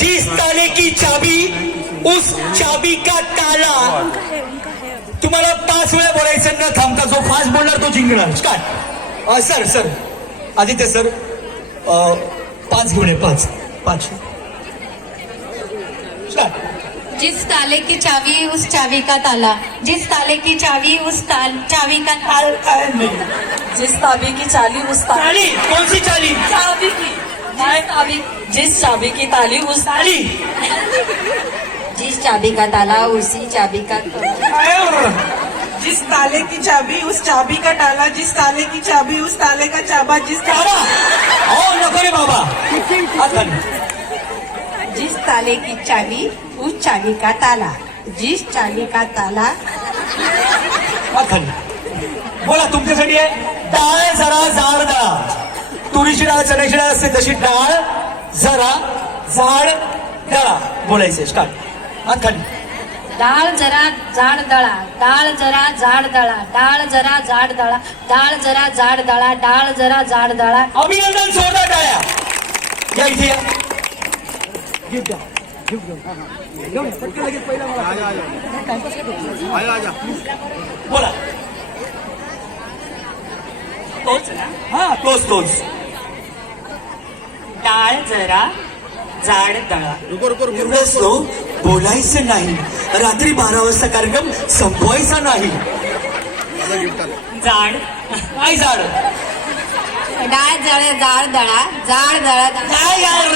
जिस ताले की चाबी उस चाबी का ताला. तुम्हाला 5 वेळा बोलायचं न थांबता जो फास्ट बोलणार तो जिंकणार. काय सर सर आदित्य सर 5 घेऊन ये 5. जिस ताले की चाबी उस चाबी का ताला. जिस ताले की चाबी उस चाबी का ताला. जिस चाबी की चाली उस चाली कौन सी चाली? चाबी की चाबी. जिस चाबी की ताली उस चाली. जिस चाबी का ताला उसी चाबी का ताला. जिस ताले की चाबी उस चाबी का ताला. जिस ताले की चाबी उस ताले का चाबा. जिस बाबा हो नको रे बाबा. आता जिस ताले की चाबी उस चाबी का ताला. जिस चाबी का ताला. बोला तुमच्यासाठी आहे. डाळ जरा जाड दळा. तुरीची डाळ चण्याची डाळ असते तशी डाळ जरा जाड दळा. बोलायचे स्टार्ट. खाली डाळ जरा जाड दळा. डाळ जरा जाड दळा. डाळ जरा जाड दळा. डाळ जरा जाड दळा. डाळ जरा जाड दळा. अभिनंदन. जोरदार टाळ्या. या इथे या. बोला तोच डाळ जरा जाड दळा. एवढं स्लो बोलायचं नाही. रात्री 12 वाजता कार्यक्रम संपवायचा नाही. जाड काय झाड डाळ जरा जाड दळा. जाड दळा. काय यार?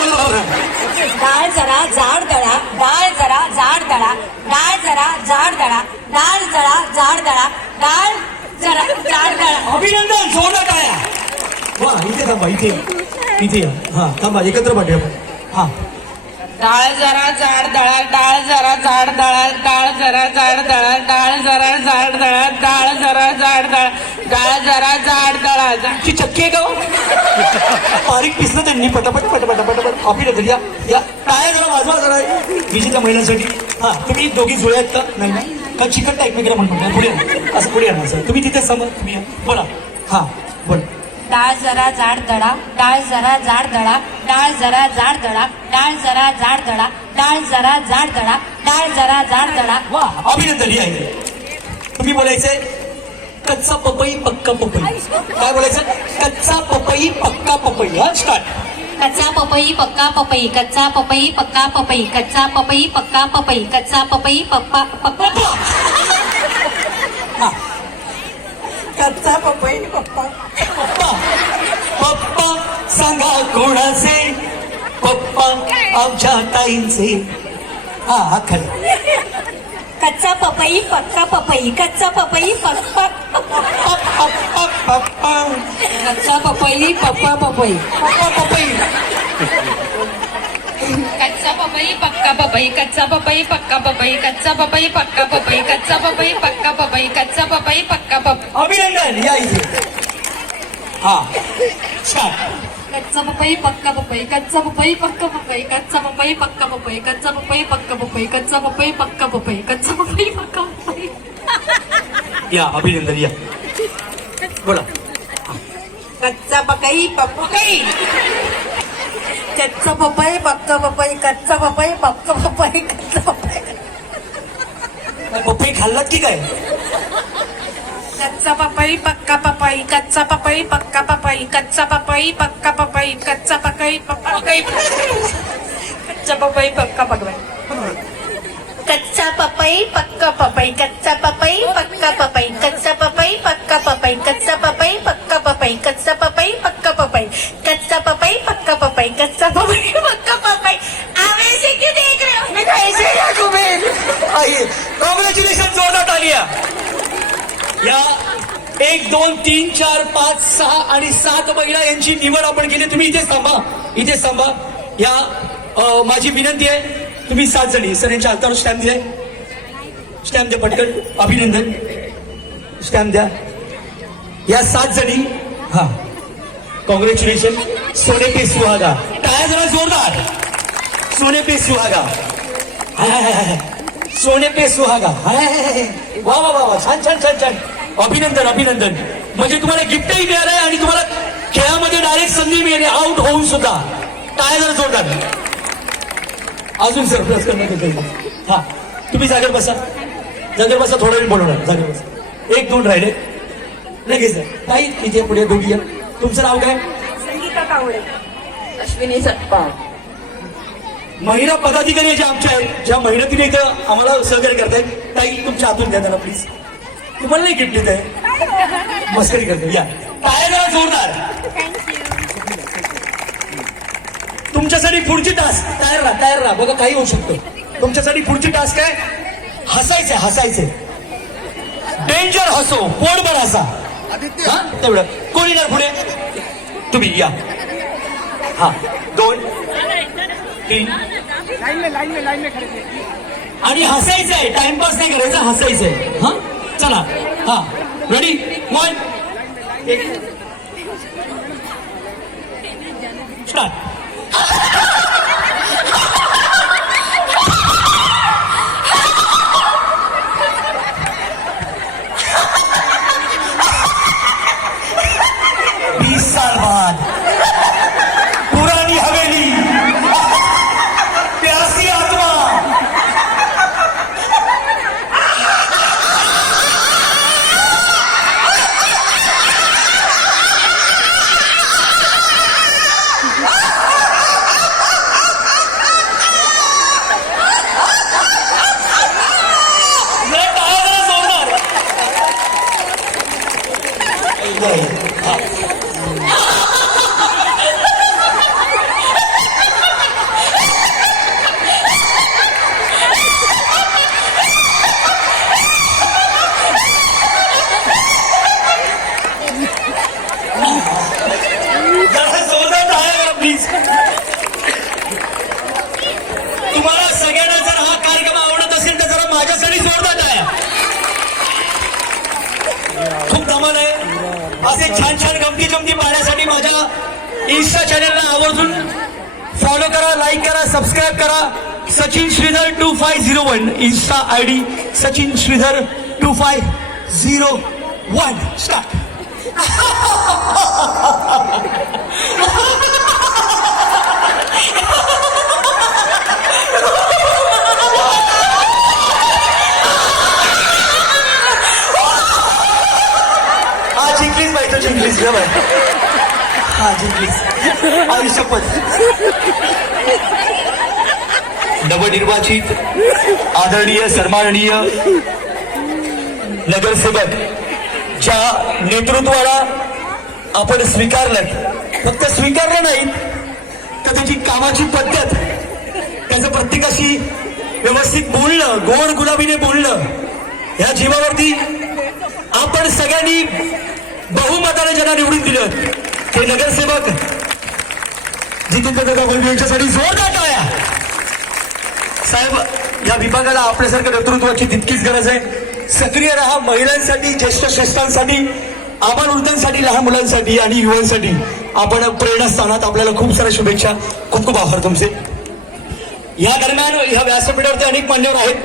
डाळ जरा जाड दळा. डाळ जरा जाड दळा. डाळ जरा जाड दळा. डाळ जरा जाड दळा. डाळ जरा जाड दळा. अभिनंदन. जोरदार टाळ्या. वा इथे थांबा. इथे या. हा थांबा एकत्र पाठवू आपण. हा डाळ जरा जाड दळा. डाळ जरा जाड दळा. डाळ जरा जाड दळा. डाळ जरा जाड दळा. डाळ जरा जाड दळा. डाळ जरा जाड दळा. ची चक्की आहे का हो? बारीक पिसलं त्यांनी पटापट अभिनंदन. या टाळ्या जरा वाजवा जरा विजेच्या महिलांसाठी. हा तुम्ही दोघी जुळे आहेत का? नाही ना का चिकट टाईप वगैरे म्हणतो पुढे या. असं पुढे येणार सर. तुम्ही तिथेच समज. तुम्ही या. बोला. हा बोल. डाळ जरा जाड दळा. डाळ जरा जाड दळा. डाळ जरा जाड दळा. डाळ जरा जाड दळा. डाळ जरा जाड दळा. डाळ जरा जाड दळा. वा अभिनंदन. या इथे तुम्ही बोलायचंय कच्चा पपई पक्का पपई. काय बोलायचं? कच्चा पपई पक्का पपई. हा स्टार्ट. कच्चा पपई पक्का पपई. कच्चा पपई पक्का पपई. कच्चा पपई पक्का पपई. कच्चा पपई पप्पा पक्का. हा कच्चा पपई पप्पा. पप्पा पप्पा सांगा कोणाचे? पप्पा आमच्या ताईंचे. हा खरं. कच्चा पपई पक्का पपई. कच्चा पपई पप्पा पप्पा कच्चा पपई पप्पा पपई. पपई. कच्चा पपई पक्का पपई. कच्चा पपई पक्का पपई. कच्चा पपई पक्का पपई. कच्चा पपई पक्का पपई. कच्चा पपई पक्का पपई. अभिनंदन. या इथे. हा स्टार्ट. कच्चा पपई पक्का पपई. कच्चा पपई पक्का पपई. कच्चा पपई पक्का पपई. कच्चा पपई पक्का पपई. कच्चा पपई पक्का पपई. कच्चा पपई पक्का पपई. या अभिनंदन. या बोला. कच्चा पपई पपई. कच्चा पपई पक्का पपई. कच्चा पपई पक्का पपई. कच्चा पपई. पपई खाल्लात की काय? कच्चा पपई पक्का पपई. कच्चा पपई पक्का पपई. कच्चा पपई पक्का पपई. कच्चा पपई पपई. कच्चा पपई पक्का पपई. कच्चा पपई पक्का पपई. कच्चा पपई पक्का पपई. कच्चा पपई पक्का पपई. कच्चा पपई पक्का पपई. कच्चा पपई पक्का पपई. कच्चा पपई पक्का पपई. कच्चा पपई पक्का पपई. आप ऐसे क्यों देख रहे हो? मैं तो ऐसे ही देखूं मैं. आइए कॉंग्रॅच्युलेशन. जोरदार टाळ्या. या 1 2 3 4 5 6 आणि 7 महिला यांची निवड आपण केली. तुम्ही इथेच थांबा. इथेच थांबा. या माझी विनंती आहे तुम्ही 7 जणी सर यांच्या हातावर स्टॅम्प दिलाय. स्टॅम्प द्या पटकन. अभिनंदन. स्टॅम्प द्या. या 7 जणी. हा कॉंग्रॅच्युलेशन. सोने पे सुहागा. टाळ्या जरा जोरदार. सोने पे सुहागा. सोने पे सुहागा. वा वा वा वा. छान छान छान छान. अभिनंदन अभिनंदन. म्हणजे तुम्हाला गिफ्टही मिळालंय आणि तुम्हाला खेळामध्ये डायरेक्ट संधी मिळाली आउट होऊन सुद्धा. टाळ्या जरा जोरदार. अजून सरप्राईज करण्यात येईल. हा तुम्ही जागेवर बसा, जागेवर बसा, थोडा वेळ बोलवणार, जागेवर बसा. 1-2 राहिले लगेच ताई इथे पुढे दोघी या. तुमचं नाव काय? संगीता कावळे. अश्विनी सत्पा. महिला पदाधिकारी ज्या आमच्या आहेत, ज्या मेहनतीने इथं आम्हाला सहकार्य करतायत, ताई तुमच्या हातून द्या त्यांना प्लीज. तुम्हाला नाही गिफ्ट देत आहे, मस्करी करतो. या टाळ्या जोरदार. तुमच्यासाठी पुढची टास्क. तयार राहा बघा, काही होऊ शकतो. तुमच्यासाठी पुढची टास्क आहे हसायचे. डेंजर हसो, पोटभर हसा. हा तेवढं. कोणी ना पुढे तुम्ही या. हा 2 3 आणि हसायचंय, टाइमपास नाही करायचा, हसायचंय. हा चला. हा रेडी 1 स्टार्ट. साल बाद पुरानी हवेली, प्यासी आत्मा. तुम्हाला सगळ्यांना जर हा कार्यक्रम आवडत असेल तर जरा माझ्यासाठी जोरदार टाळ्या. खूप धमाल आहे. असे छान गमती पाहण्यासाठी माझ्या इंस्टा चॅनलला आवर्जून फॉलो करा, लाईक करा, सबस्क्राईब करा. Sachin Shridhar 2501 insta ID Sachin Shridhar 2501. Start. जिंकलीस ग बाय. हा जिंकलीस. आई शपथ. नवनिर्वाचित आदरणीय सन्माननीय नगरसेवक ज्या नेतृत्वाला आपण स्वीकारलं, फक्त स्वीकारलं नाही तर त्याची कामाची पद्धत, त्याचं प्रत्येकाशी व्यवस्थित बोलणं, गोड गुलाबीने बोलणं, ह्या जीवावरती आपण सगळ्यांनी बहुमताने ज्यांना निवडून दिलं ते नगरसेवक जितेंद्र दादा यांच्यासाठी जोरदार टाळ्या. साहेब, या विभागाला आपल्यासारख्या नेतृत्वाची तितकीच गरज आहे. सक्रिय राहा. महिलांसाठी, ज्येष्ठ श्रेष्ठांसाठी, आबालवृद्धांसाठी, लहान मुलांसाठी आणि युवांसाठी आपण प्रेरणास्थानात. आपल्याला खूप साऱ्या शुभेच्छा. खूप खूप आभार तुमचे. या दरम्यान ह्या व्यासपीठावरती अनेक मान्यवर आहेत.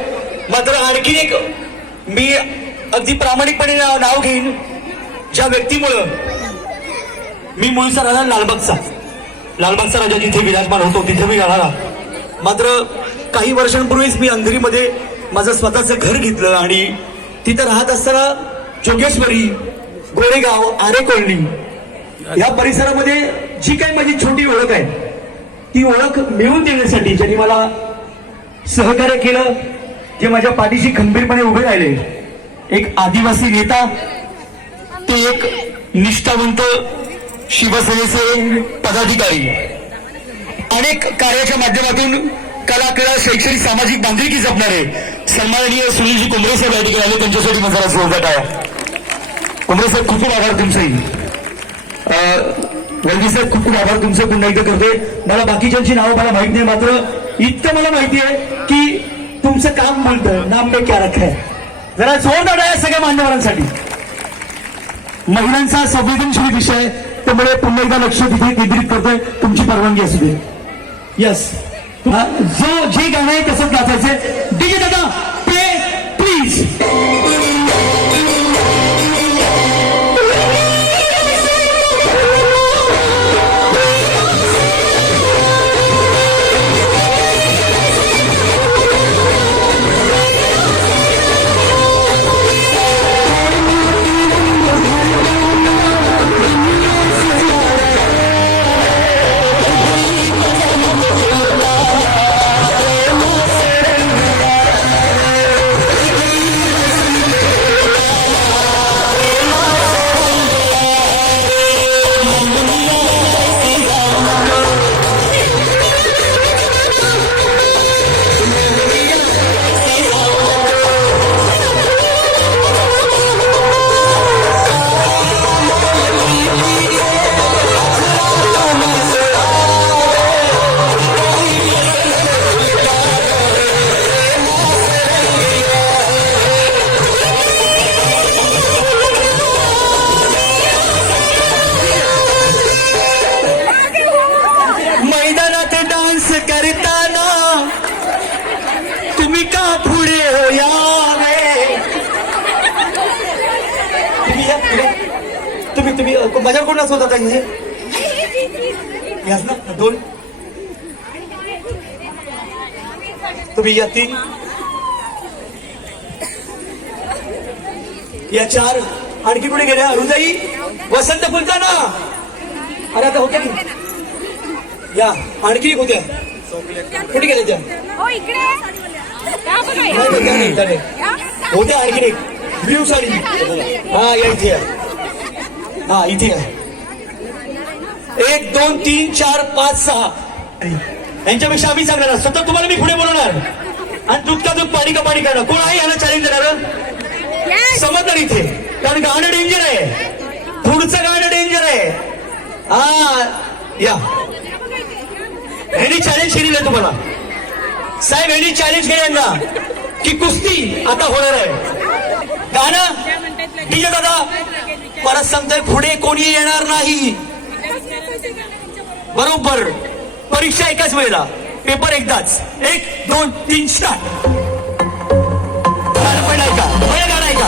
मात्र आणखी एक मी अगदी प्रामाणिकपणे नाव घेईन ज्या व्यक्तीमुळं मी मूळचा राहणार लालबागचा राजा जिथे विराजमान होतो तिथे मी राहणार. मात्र काही वर्षांपूर्वीच मी अंधेरीमध्ये माझं स्वतःचं घर घेतलं आणि तिथं राहत असताना जोगेश्वरी, गोरेगाव, आरे कॉलनी या परिसरामध्ये जी काही माझी छोटी ओळख आहे ती ओळख मिळवून देण्यासाठी ज्यांनी मला सहकार्य केलं, जे माझ्या पाठीशी खंबीरपणे उभे राहिले, एक आदिवासी नेता, ते एक निष्ठावंत शिवसेनेचे पदाधिकारी, अनेक कार्याच्या माध्यमातून कला, क्रीडा, शैक्षणिक, सामाजिक बांधिलकी जपणारे सन्माननीय सुनीलजी कुंभरे साहेब या ठिकाणी आले. त्यांच्यासाठी माझा जोरदार टाळ्या. कुंभरे साहेब खूप खूप आभार तुमचंही. वैद्य साहेब खूप खूप आभार तुमचं पुन्हा एकदा करते. मला बाकीच्यांची नावं मला माहित नाही, मात्र इतकं मला माहिती आहे की तुमचं काम बोलतं, नाम में क्या रखा है. जरा जोरदार टाळ्या सगळ्या मान्यवरांसाठी. महिलांचा संवेदनशील विषय, त्यामुळे पुन्हा एकदा लक्ष तिथे केंद्रित करतोय. तुमची परवानगी असू दे. यस, जे गाणं आहे तसंच नाचायचंय. डीजे दादा प्ले प्लीज. तुम्ही माझ्यावर कोण नसवत आता म्हणजे याच ना 2 तुम्ही या 3 या 4 आणखी कुठे गेल्या हृदयी वसंत फुलताना अरे आता होत्या की या आणखी होत्या कुठे गेल्या त्या होत्या आणखी एक ब्ल्यू साडी हा या इथे आहे. हा इथे आहे 1 2 3 4 5 6 यांच्यापेक्षा आम्ही सांगणार सतत तुम्हाला मी पुढे बोलवणार आणि दूध का दूध पाणी का पाणी करणार कोण आहे यांना चॅलेंज देणार समजणार इथे कारण गाणं डेंजर आहे पुढचं गाणं डेंजर आहे हा या ह्यांनी चॅलेंज केलेलं आहे तुम्हाला साहेब ह्यांनी चॅलेंज केलं यांना की कुस्ती आता होणार आहे गाणं डीजे दादा परत सांगतोय पुढे कोणी येणार नाही बरोबर परीक्षा एकाच वेळेला पेपर एकदाच 1 2 3 स्टार्ट गाणं पहिलं ऐका पहिलं गाणं ऐका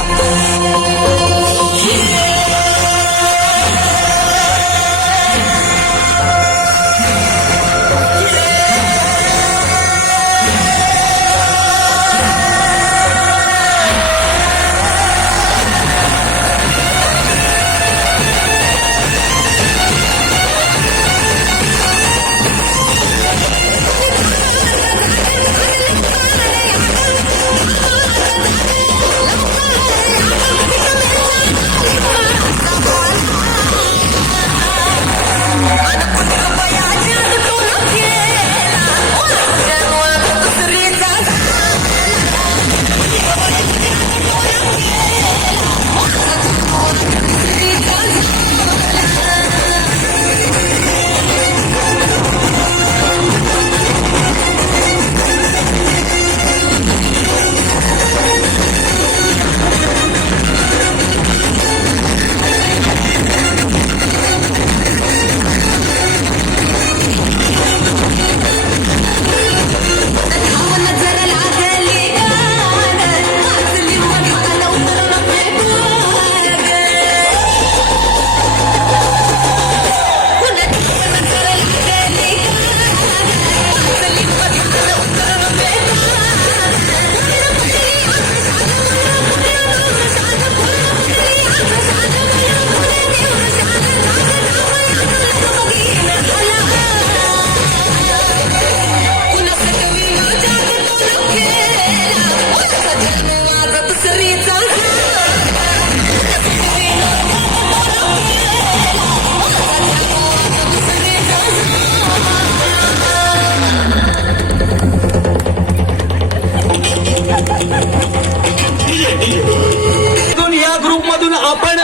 या ग्रुपमधून आपण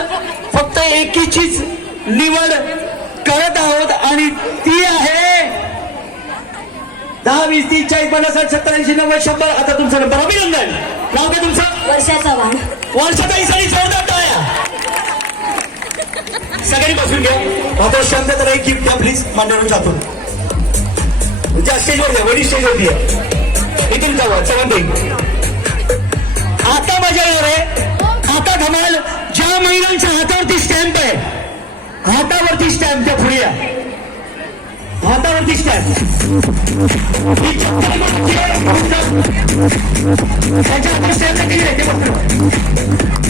फक्त एकीचीच निवड करत आहोत आणि ती आहे 10 20 30 40 50 60 70 80 90 100 आता तुमचा नंबर अभिनंदन नाव काय तुमचं वर्षाचा वाण वर्षाताई सरी जोरदार टाळ्या सगळ्यांनी बसून घ्या आता शांतता राही गिफ्ट द्या प्लीज मंडळातून जातो त्या स्टेजवर द्या वडी स्टेजवर द्या इथून जावा चव्हाण आता मजा येणार आहे आता धमाल ज्या महिलांच्या हातावरती स्टॅम्प आहे हातावरती स्टॅम्प त्या पुढे या हातावरती स्टॅम्प त्याच्या हातात स्टॅम्प केली आहे ते बघतो